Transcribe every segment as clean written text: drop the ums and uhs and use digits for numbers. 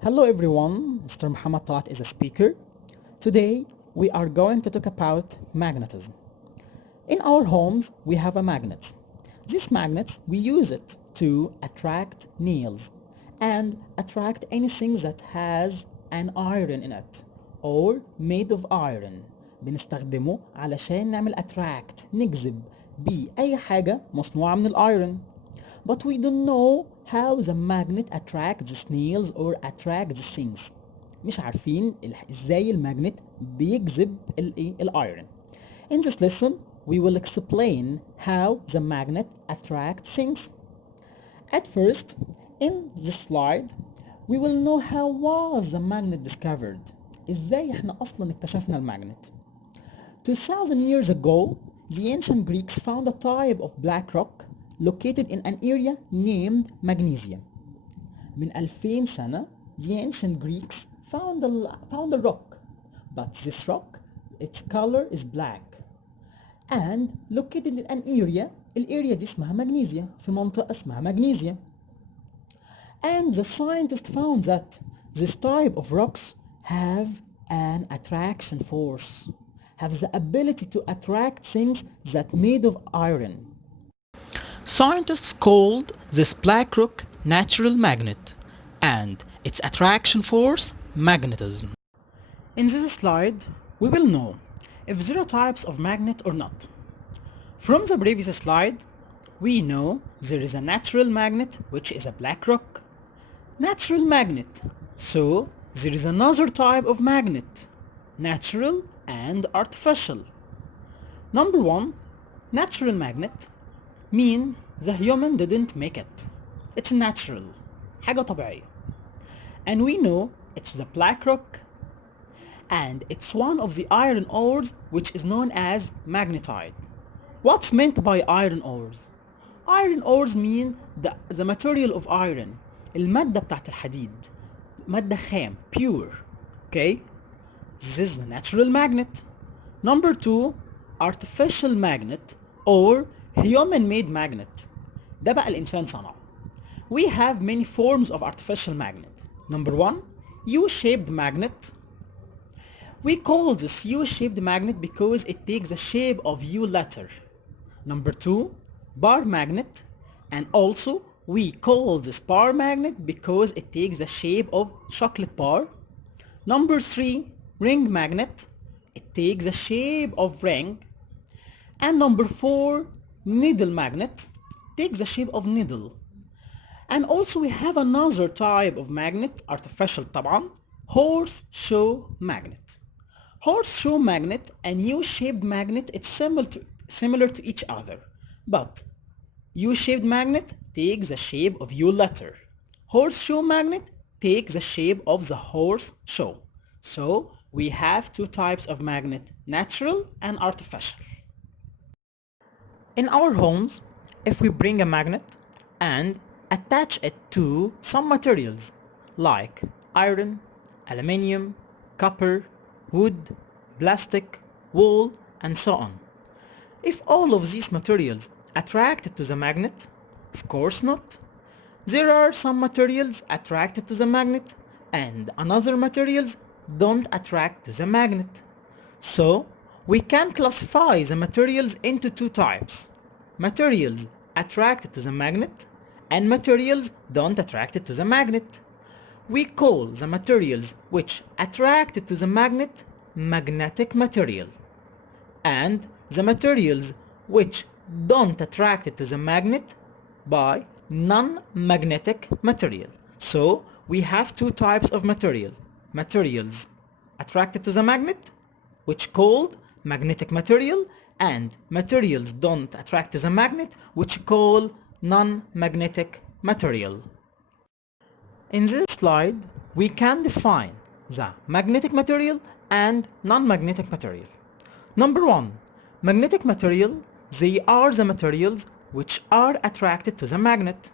Hello everyone, Mr. Muhammad Talat is a speaker. Today we are going to talk about magnetism. In our homes we have a magnet. This magnet we use it to attract nails and attract anything that has an iron in it or made of iron. بنستخدمه علشان نعمل attract نجذب بيه أي حاجة مصنوعة من الايرون. But we don't know how the magnet attracts the snails or attracts the things. مش عارفين ازاي المagnet بيجذب الايرون. In this lesson, we will explain how the magnet attracts things. At first, in this slide, we will know how was the magnet discovered. ازاي احنا اصلا اكتشفنا المagnet. 2000 years ago, the ancient Greeks found a type of black rock located in an area named Magnesia. من 2000 سنة, the ancient Greeks found a rock, but this rock, its color is black and located in an area. الاريا دي اسمها مغنيسيا, في منطقة اسمها مغنيسيا. And the scientists found that this type of rocks have an attraction force, have the ability to attract things that made of iron. Scientists called this black rock natural magnet and its attraction force magnetism. In this slide, we will know if there are types of magnet or not. From the previous slide, we know there is a natural magnet which is a black rock. Natural magnet. So there is another type of magnet, natural and artificial. Number one, natural magnet mean the human didn't make it. It's natural, حاجة طبيعية. And we know it's the black rock and it's one of the iron ores which is known as magnetite. What's meant by iron ores? Iron ores mean the material of iron, المادة بتاعت الحديد, مادة خام, pure. Okay? This is the natural magnet. Number two, artificial magnet or human-made magnet. ده بقى الإنسان صنعه. We have many forms of artificial magnet. Number one, U-shaped magnet. We call this U-shaped magnet because it takes the shape of U letter. Number two, bar magnet. And also we call this bar magnet because it takes the shape of chocolate bar. Number three, ring magnet. It takes the shape of ring. And number four, needle magnet, takes the shape of needle. And also we have another type of magnet, artificial طبعا, horseshoe magnet. Horseshoe magnet and U-shaped magnet, it's similar to each other, but U-shaped magnet takes the shape of U letter. Horseshoe magnet takes the shape of the horseshoe. So we have two types of magnet, natural and artificial. In our homes, if we bring a magnet and attach it to some materials like iron, aluminium, copper, wood, plastic, wool, and so on. If all of these materials attracted to the magnet? Of course not. There are some materials attracted to the magnet and another materials don't attract to the magnet. So we can classify the materials into two types. Materials attracted to the magnet and materials don't attract to the magnet. We call the materials which attracted to the magnet magnetic material and the materials which don't attract to the magnet by non-magnetic material. So we have two types of material. Materials attracted to the magnet, which called magnetic material, and materials don't attract to the magnet, which call non-magnetic material. In this slide, we can define the magnetic material and non-magnetic material. Number one, magnetic material, they are the materials which are attracted to the magnet.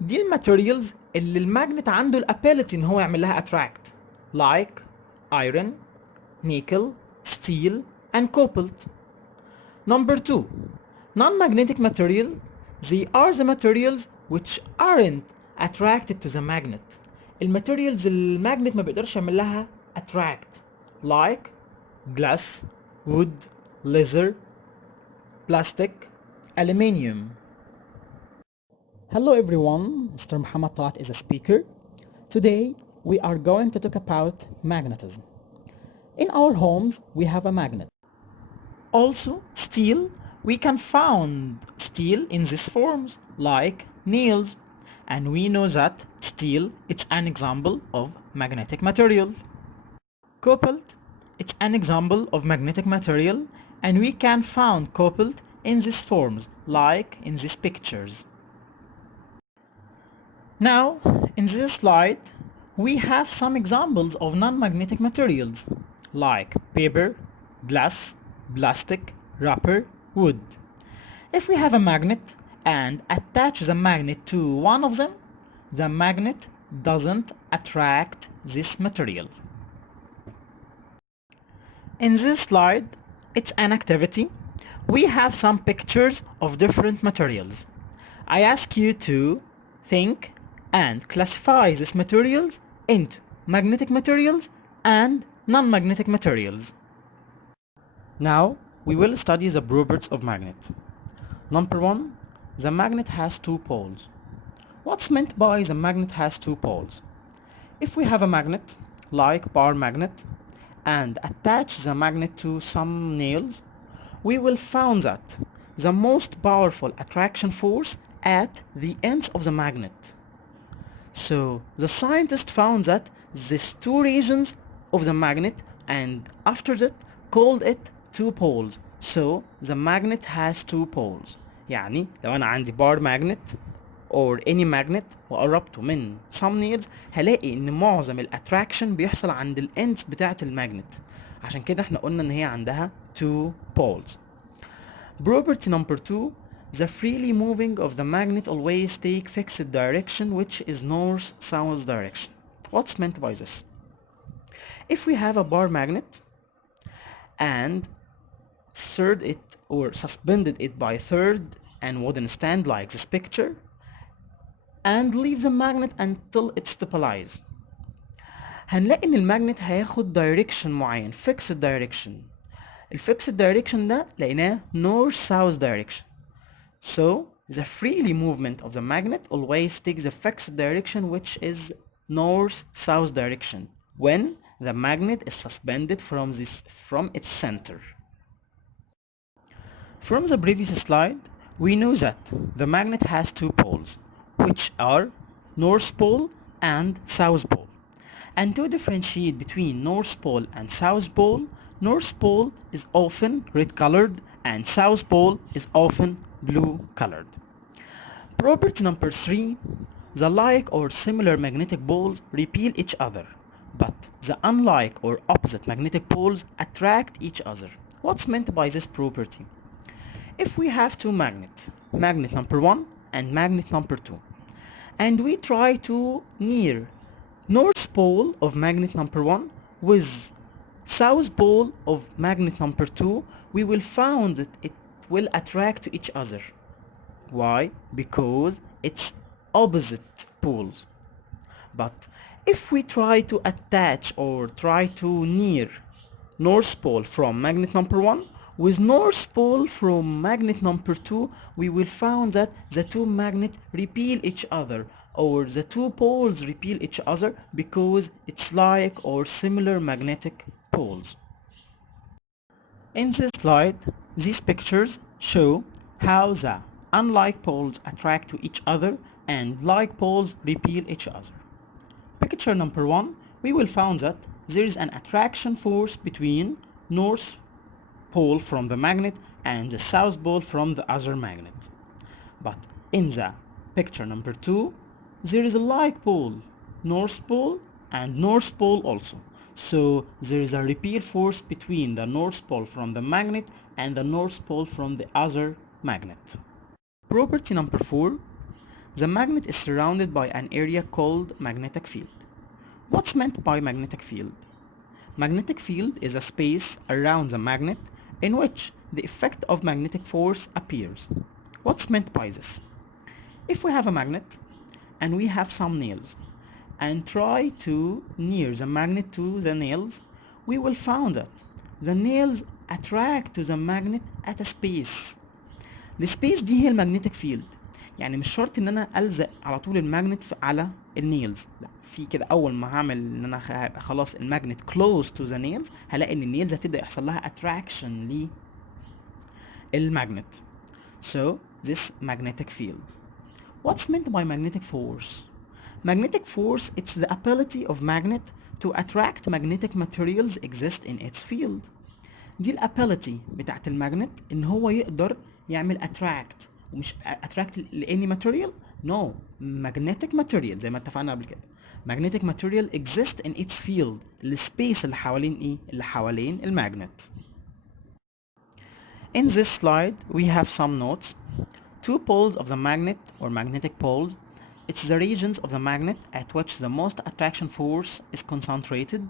دي الماتيريالز اللي المagnet عنده الابيليتي ان هو يعمل لها attract, like iron, nickel, steel, and cobalt. Number two, non-magnetic material, they are the materials which aren't attracted to the magnet. الماتيريالز الماجنت ما بيقدرش يعمل لها attract like glass, wood, leather, plastic, aluminium. Hello everyone, Mr. Muhammad Talat is a speaker. Today we are going to talk about magnetism. In our homes we have a magnet. Also steel, we can find steel in these forms like nails, and we know that steel it's an example of magnetic material. Cobalt, it's an example of magnetic material, and we can find cobalt in these forms like in these pictures. Now in this slide we have some examples of non-magnetic materials like paper, glass, plastic, rubber, wood. If we have a magnet and attach the magnet to one of them, the magnet doesn't attract this material. In this slide, it's an activity. We have some pictures of different materials. I ask you to think and classify these materials into magnetic materials and non-magnetic materials. Now we will study the properties of magnet. Number one, the magnet has two poles. What's meant by the magnet has two poles? If we have a magnet like bar magnet and attach the magnet to some nails, we will find that the most powerful attraction force at the ends of the magnet. So the scientist found that these two regions of the magnet, and after that called it two poles. So the magnet has two poles. يعني لو انا عندي bar magnet or any magnet وقربته من some nails هلاقي ان معظم الاتراكشن بيحصل عند الانds بتاعة الماجنت. عشان كده احنا قلنا ان هي عندها two poles. Property number two, the freely moving of the magnet always take fixed direction, which is north-south direction. What's meant by this? If we have a bar magnet and third it or suspended it by third and wooden stand like this picture, and leave the magnet until it stabilizes, هنلاقي ان المagnet هياخد direction معين fixed direction. الفixed direction ده لقيناه north south direction. So the freely movement of the magnet always takes the fixed direction, which is north south direction when the magnet is suspended from its center. From the previous slide we know that the magnet has two poles, which are north pole and south pole. And to differentiate between north pole and south pole, north pole is often red colored and south pole is often blue colored. Property number three, the like or similar magnetic poles repel each other, but the unlike or opposite magnetic poles attract each other. What's meant by this property? If we have two magnets, magnet number one and magnet number two, and we try to near north pole of magnet number one with south pole of magnet number two, we will find that it will attract to each other. Why? Because it's opposite poles. But if we try to attach or try to near north pole from magnet number one with north pole from magnet number two, we will find that the two magnets repel each other, or the two poles repel each other because it's like or similar magnetic poles. In this slide, these pictures show how the unlike poles attract to each other and like poles repel each other. Picture number one, we will find that there is an attraction force between north pole from the magnet and the south pole from the other magnet. But in the picture number two, there is a like pole, north pole and north pole also. So there is a repel force between the north pole from the magnet and the north pole from the other magnet. Property number four, the magnet is surrounded by an area called magnetic field. What's meant by magnetic field? Magnetic field is a space around the magnet in which the effect of magnetic force appears. What's meant by this? If we have a magnet and we have some nails and try to near the magnet to the nails, we will find that the nails attract to the magnet at a space. السبيس دي هي المagnetic field. يعني مش شرط ان انا الزق على طول الماجنت على النيلز، لا، في كده اول ما هعمل ان انا هبقى خلاص الماجنت close to the nails، هلاقي ان النيلز هتبدا يحصل لها attraction للماجنت. So this magnetic field. What's meant by magnetic force? Magnetic force, it's the ability of magnet to attract magnetic materials exist in its field. دي الابيليتي بتاعت الماجنت ان هو يقدر يعمل attract، ومش attract لاني material، no، magnetic material زي ما اتفقنا قبل كده. magnetic material exist in its field، السبيس اللي حوالين ايه؟ اللي حوالين الماجنت. In this slide we have some notes. Two poles of the magnet or magnetic poles, it's the regions of the magnet at which the most attraction force is concentrated.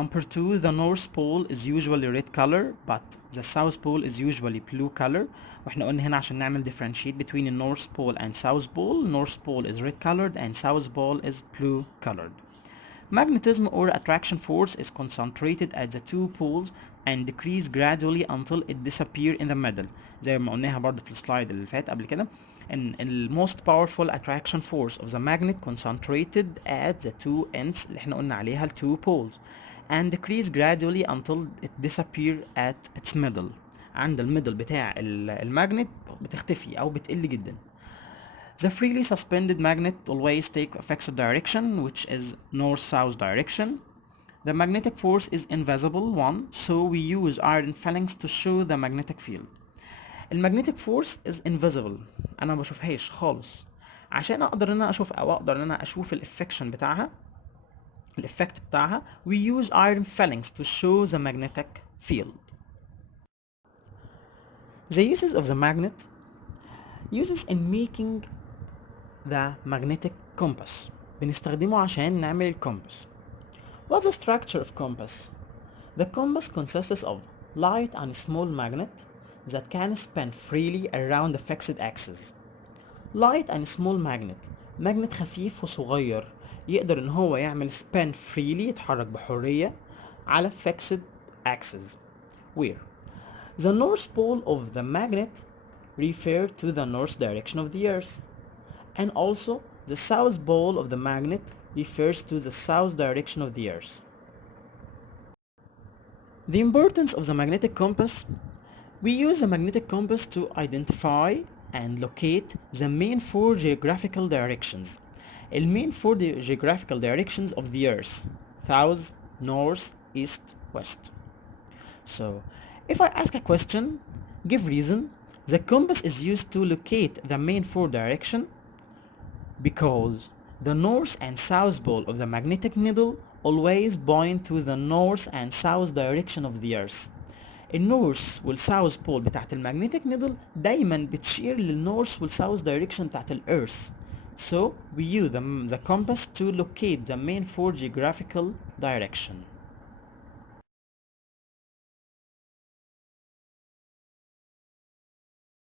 Number two, the north pole is usually red color but the south pole is usually blue color. واحنا قلنا هنا عشان نعمل differentiate between the north pole and south pole. North pole is red colored and south pole is blue colored. Magnetism or attraction force is concentrated at the two poles and decrease gradually until it disappear in the middle. زي ما قلناها برضه في السلايد اللي فات قبل كده، ان the most powerful attraction force of the magnet concentrated at the two ends اللي احنا قلنا عليها ال two poles and decrease gradually until it disappear at its middle. عند الميدل بتاع الماجنت بتختفي او بتقل جدا. The freely suspended magnet always take a fixed direction, which is north-south direction. The magnetic force is invisible one, so we use iron filings to show the magnetic field. المagnetic force is invisible، انا ما بشوفهاش خالص. عشان اقدر ان انا اشوف او اقدر ان انا اشوف الافكشن بتاعها، الافكت بتاعها، we use iron filings to show the magnetic field. The uses of the magnet uses in making the magnetic compass. بنستخدمه عشان نعمل الكومباس. What's the structure of compass? The compass consists of light and small magnet that can spin freely around the fixed axis. Light and small magnet، magnet خفيف وصغير يقدر ان هو يعمل spin freely، يتحرك بحرية على fixed axis. Where? The north pole of the magnet refer to the north direction of the earth. And also the south pole of the magnet refers to the south direction of the earth. The importance of the magnetic compass. We use the magnetic compass to identify and locate the main four geographical directions. The main four geographical directions of the earth: south, north, east, west. So if I ask a question, give reason. The compass is used to locate the main four directions because the north and south pole of the magnetic needle always point to the north and south direction of the earth. النورث والساوث بول بتاعت المagnetic needle دايما بتشير للنورث والساوث direction بتاعت الارث. So we use the compass to locate the main four geographical direction.